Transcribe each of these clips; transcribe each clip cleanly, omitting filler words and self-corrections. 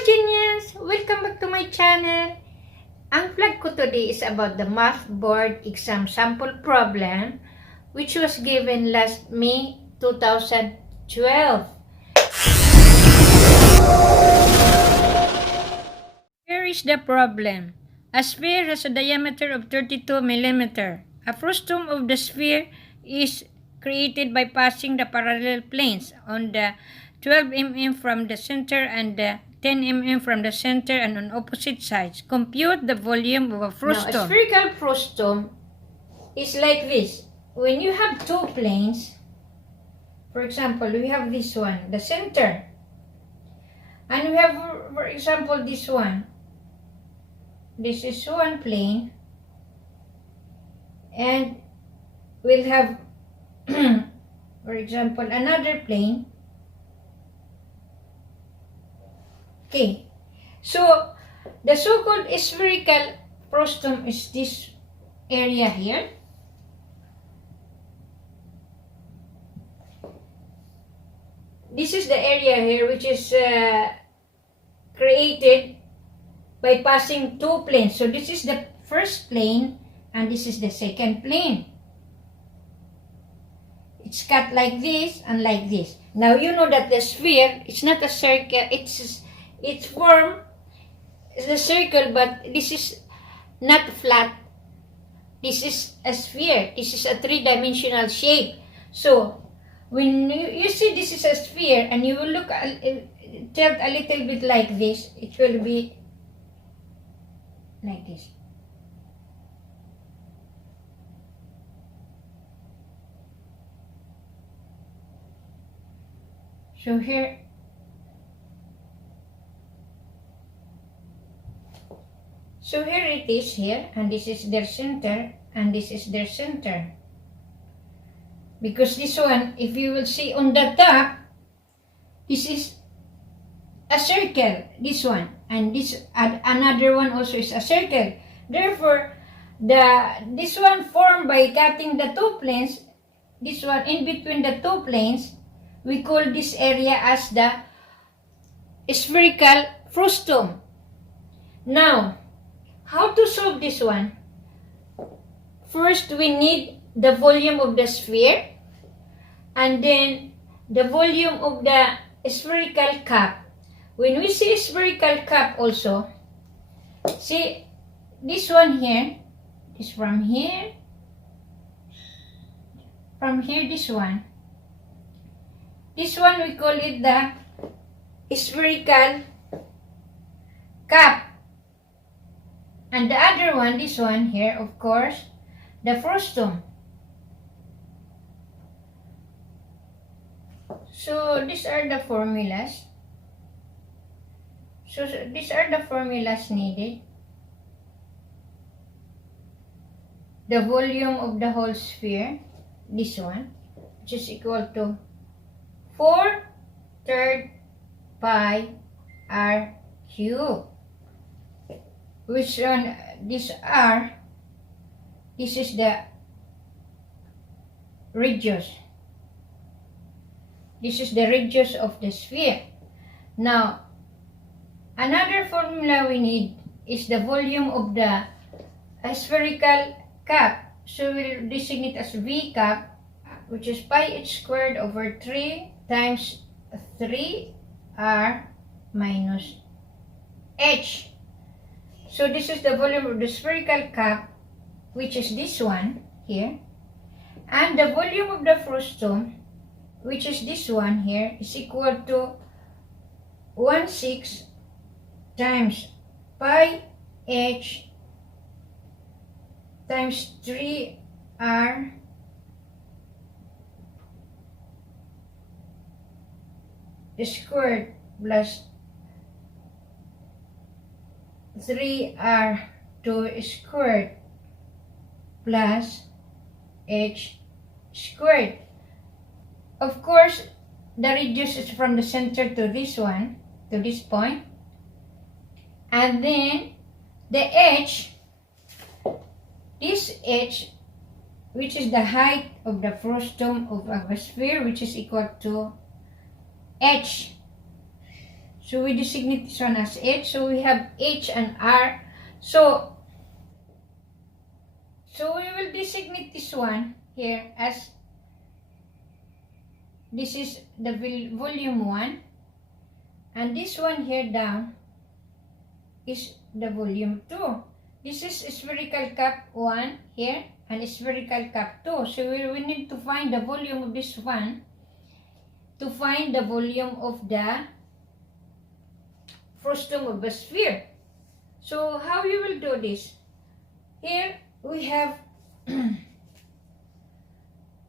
Genius! Welcome back to my channel. Ang vlog ko today is about the math board exam sample problem which was given last May 2012. Here is the problem. A sphere has a diameter of 32 mm. A frustum of the sphere is created by passing the parallel planes on the 12 mm from the center and the 10 mm from the center and on opposite sides. Compute the volume of a frustum. Now, a spherical frustum is like this. When you have two planes, for example, we have this one, the center, and we have, for example, this one. This is one plane, and we'll have, for example, another plane. Okay, so the so-called spherical frustum is this area here. This is the area here which is created by passing two planes. So this is the first plane and this is the second plane. It's cut like this and like this. Now you know that the sphere, it's not a circle, its form is a circle, but this is not flat. This is a sphere. This is a three-dimensional shape. So when you see this is a sphere and you will look tilt a little bit like this, it will be like this. So here, it is here, and this is their center, and this is their center. Because this one, if you will see on the top, this is a circle, this one, and this another one also is a circle. Therefore, this one formed by cutting the two planes, this one in between the two planes, we call this area as the spherical frustum. Now, how to solve this one? First, we need the volume of the sphere, and then the volume of the spherical cap. When we see spherical cap also, see this one here, is from here, this one. This one we call it the spherical cap. And the other one, this one here, of course, the frustum. So these are the formulas. So these are the formulas needed. The volume of the whole sphere, this one, which is equal to 4/3 pi r cubed. Which one, this r, this is the radius. This is the radius of the sphere. Now, another formula we need is the volume of the spherical cap. So we'll designate as V cap, which is pi h squared over 3 times 3r minus h. So this is the volume of the spherical cap, which is this one here. And the volume of the frustum, which is this one here, is equal to 1/6 times pi h times 3r squared plus 3r2 squared plus h squared. Of course, the radius is from the center to this one, to this point. And then the h, this h, which is the height of the frustum of a sphere, which is equal to h. So we designate this one as H. So we have H and R. So we will designate this one here as, this is the volume 1. And this one here down is the volume 2. This is spherical cap 1 here and spherical cap 2. So we need to find the volume of this one to find the volume of the frustum of the sphere. So how you will do this? Here we have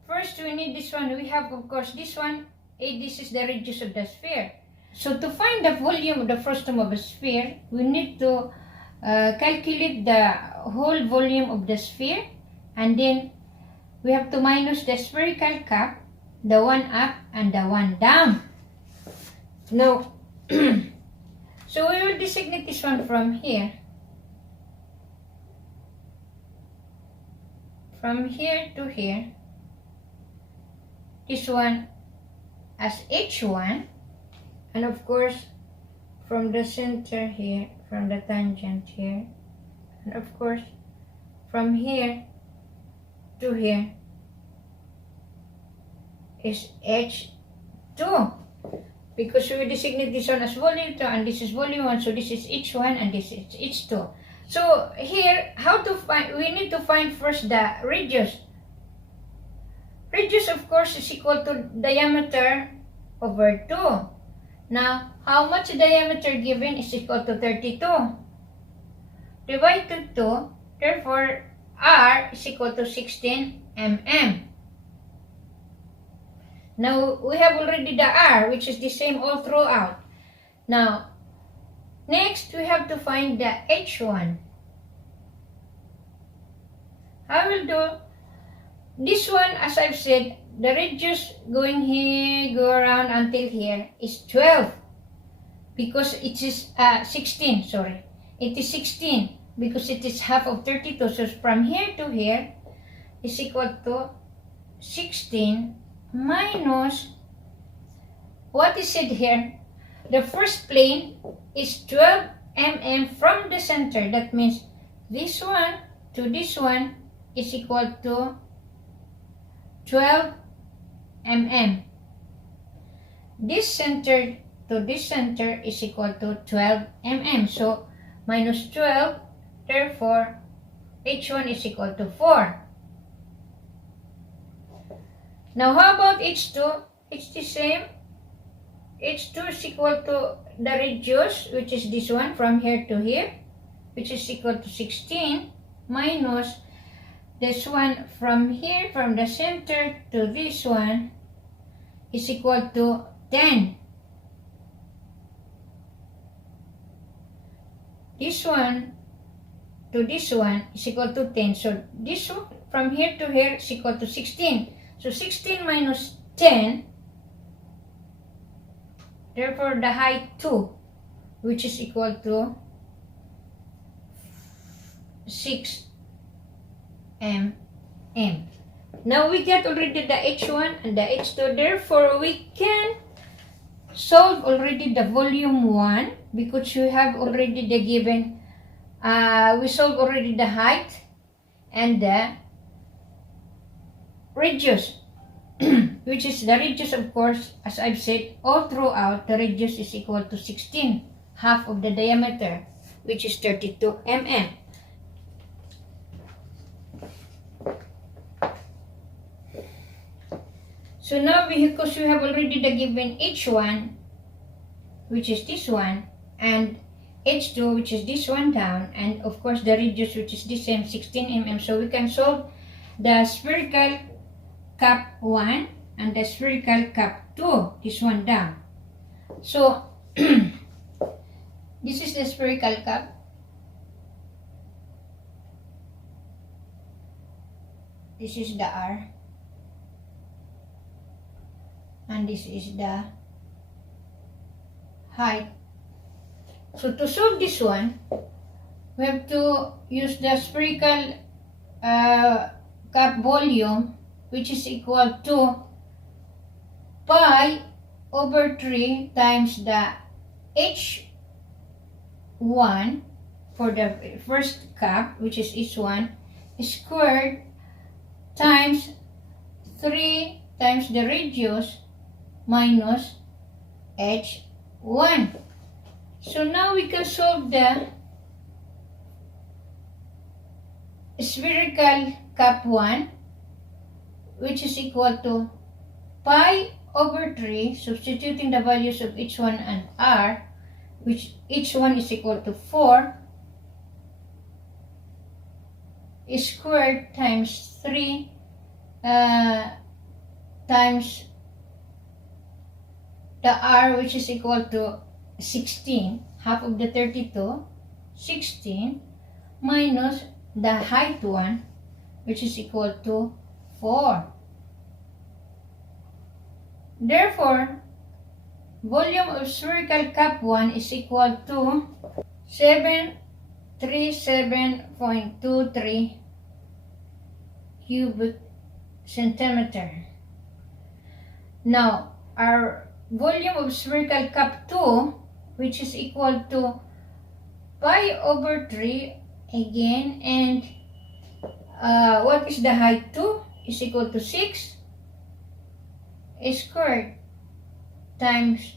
first we need this one. We have, of course, this one. This is the radius of the sphere. So to find the volume of the frustum of a sphere, we need to calculate the whole volume of the sphere, and then we have to minus the spherical cap, the one up and the one down. Now, so we will designate this one from here. From here to here, this one as H1, and of course from the center here, from the tangent here, and of course from here to here is H2, because we designate this one as volume 2 and this is volume 1, so this is H1 and this is H2. So here, how to find? We need to find first the radius. Radius, of course, is equal to diameter over 2. Now, how much diameter given is equal to 32? Divide to 2, therefore, R is equal to 16 mm. Now, we have already the R, which is the same all throughout. Now, next, we have to find the H1. I will do this one, as I've said, the radius going here, go around until here is 12. Because it is 16, sorry. It is 16 because it is half of 32. So from here to here is equal to 16 minus, what is it here? The first plane is 12 mm from the center. That means this one to this one is equal to 12 mm. This center to this center is equal to 12 mm. So minus 12, therefore H1 is equal to 4. Now how about H2? It's the same. H2 is equal to the radius, which is this one from here to here, which is equal to 16 minus this one from here, from the center to this one, is equal to 10. This one to this one is equal to 10. So this one from here to here is equal to 16. So 16 minus 10, therefore the height 2, which is equal to 6 mm. Now we get already the H1 and the H2, therefore we can solve already the volume 1 because you have already the given, we solve already the height and the radius, which is the radius, of course, as I've said, all throughout, the radius is equal to 16, half of the diameter, which is 32 mm. So now, because we have already the given H1, which is this one, and H2, which is this one down, and of course the radius, which is the same, 16 mm, so we can solve the spherical cap 1 and the spherical cap 2, this one down. So, this is the spherical cap. This is the R. And this is the height. So to solve this one, we have to use the spherical cap volume, which is equal to pi over 3 times the H1 for the first cup, which is H1, squared times 3 times the radius minus H1. So now we can solve the spherical cup 1, which is equal to pi over 3, substituting the values of H1 and R, which H1 is equal to 4, squared times 3 times the R, which is equal to 16, half of the 32, 16, minus the height 1, which is equal to 4. Therefore, volume of spherical cup 1 is equal to 737.23 cubic centimeter. Now, our volume of spherical cup 2, which is equal to pi over 3 again, and what is the height 2 is equal to 6 squared times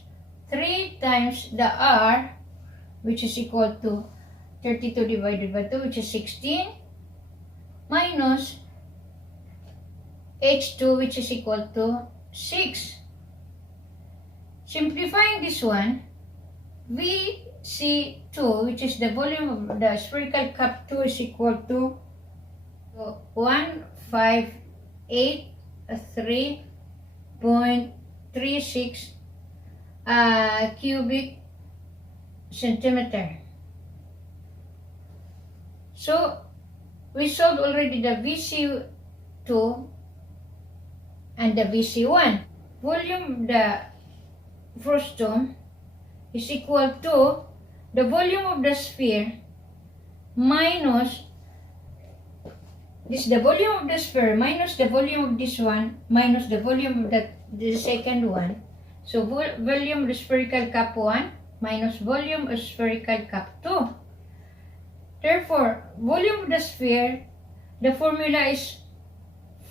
3 times the R, which is equal to 32 divided by 2, which is 16, minus H2, which is equal to 6. Simplifying this one, VC2, which is the volume of the spherical cup 2, is equal to 1583.36 cubic centimeter. So, we solved already the VC2 and the VC1. Volume of the frustum is equal to the volume of the sphere minus the volume of the sphere minus the volume of this one minus the volume of the second one. So volume of the spherical cup 1 minus volume of spherical cup 2. Therefore, volume of the sphere, the formula is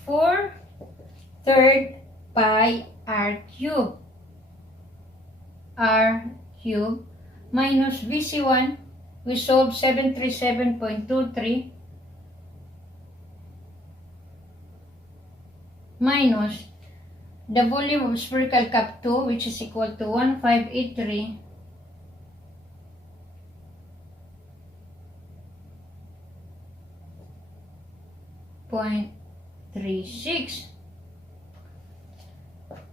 4/3 pi r cube. R cube minus VC1, we solved 737.23 minus the volume of spherical cup 2, which is equal to 1583.36.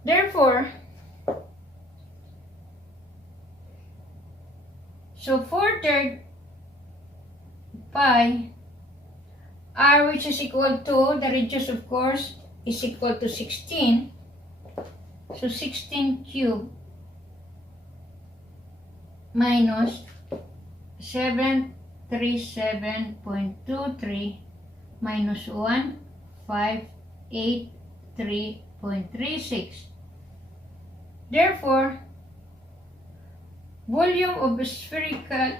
Therefore, so 4/3 pi r, which is equal to, the radius of course is equal to 16, so 16 cube minus 737.23 minus 1583.36. Therefore, volume of a spherical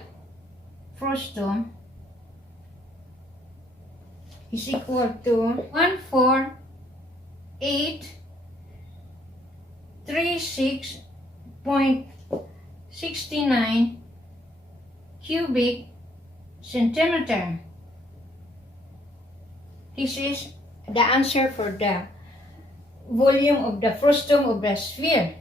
frustum is equal to 14,836.69 cubic centimeter. This is the answer for the volume of the frustum of the sphere.